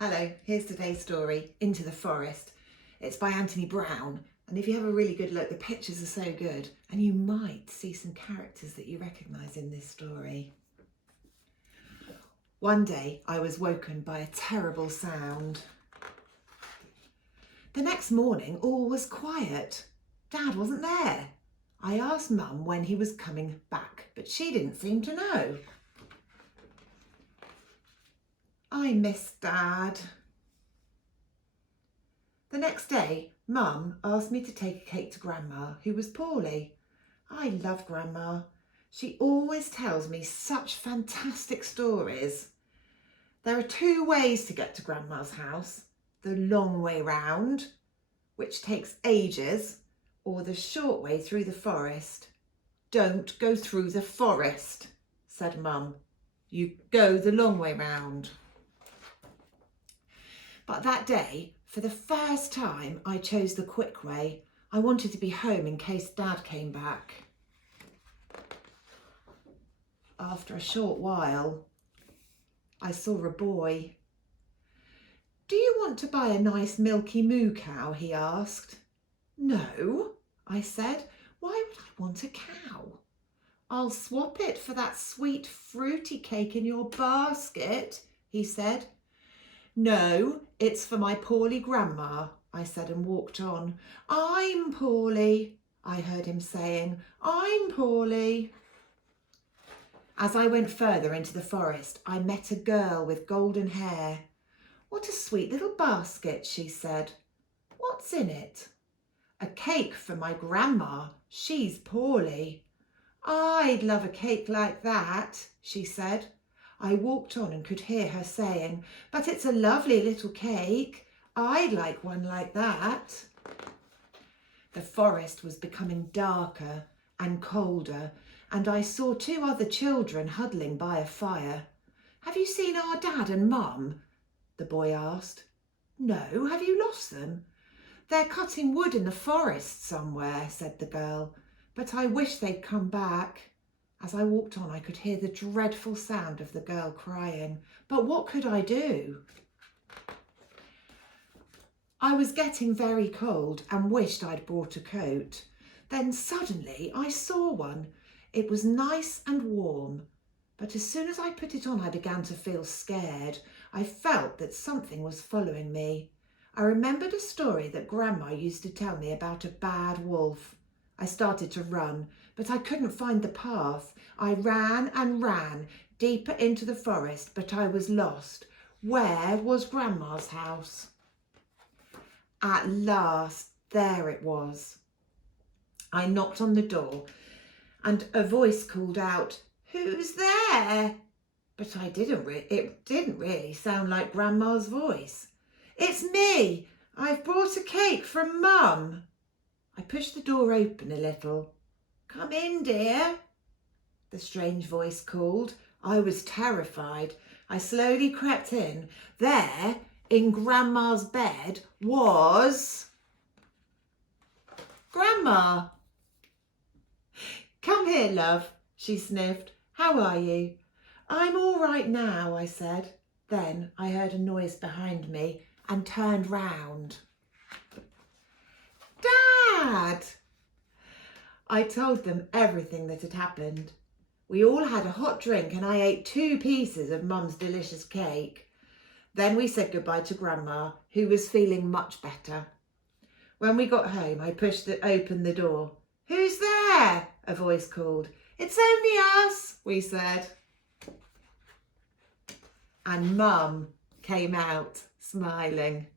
Hello, here's today's story, Into the Forest. It's by Anthony Brown, and if you have a really good look, the pictures are so good, and you might see some characters that you recognise in this story. One day, I was woken by a terrible sound. The next morning, all was quiet. Dad wasn't there. I asked Mum when he was coming back, but she didn't seem to know. I miss Dad. The next day, Mum asked me to take a cake to Grandma, who was poorly. I love Grandma. She always tells me such fantastic stories. There are two ways to get to Grandma's house. The long way round, which takes ages, or the short way through the forest. Don't go through the forest, said Mum. You go the long way round. But that day, for the first time, I chose the quick way. I wanted to be home in case Dad came back. After a short while, I saw a boy. Do you want to buy a nice milky moo cow? He asked. No, I said. Why would I want a cow? I'll swap it for that sweet fruity cake in your basket, he said. No, it's for my poorly Grandma, I said and walked on. I'm poorly, I heard him saying. I'm poorly. As I went further into the forest, I met a girl with golden hair. What a sweet little basket, she said. What's in it? A cake for my Grandma. She's poorly. I'd love a cake like that, she said. I walked on and could hear her saying, but it's a lovely little cake. I'd like one like that. The forest was becoming darker and colder, and I saw two other children huddling by a fire. Have you seen our Dad and Mum? The boy asked. No, have you lost them? They're cutting wood in the forest somewhere, said the girl, but I wish they'd come back. As I walked on, I could hear the dreadful sound of the girl crying. But what could I do? I was getting very cold and wished I'd brought a coat. Then suddenly I saw one. It was nice and warm, but as soon as I put it on, I began to feel scared. I felt that something was following me. I remembered a story that Grandma used to tell me about a bad wolf. I started to run, but I couldn't find the path. I ran and ran deeper into the forest, but I was lost. Where was Grandma's house? At last, there it was. I knocked on the door and a voice called out, "Who's there?" But it didn't really sound like Grandma's voice. "It's me. I've brought a cake from Mum." I pushed the door open a little. "Come in, dear," the strange voice called. I was terrified. I slowly crept in. There, in Grandma's bed, was Grandma. "Come here, love," she sniffed. "How are you?" "I'm all right now," I said. Then I heard a noise behind me and turned round. Dad! I told them everything that had happened. We all had a hot drink and I ate 2 pieces of Mum's delicious cake. Then we said goodbye to Grandma, who was feeling much better. When we got home, I pushed open the door. "Who's there?" a voice called. "It's only us," we said. And Mum came out smiling.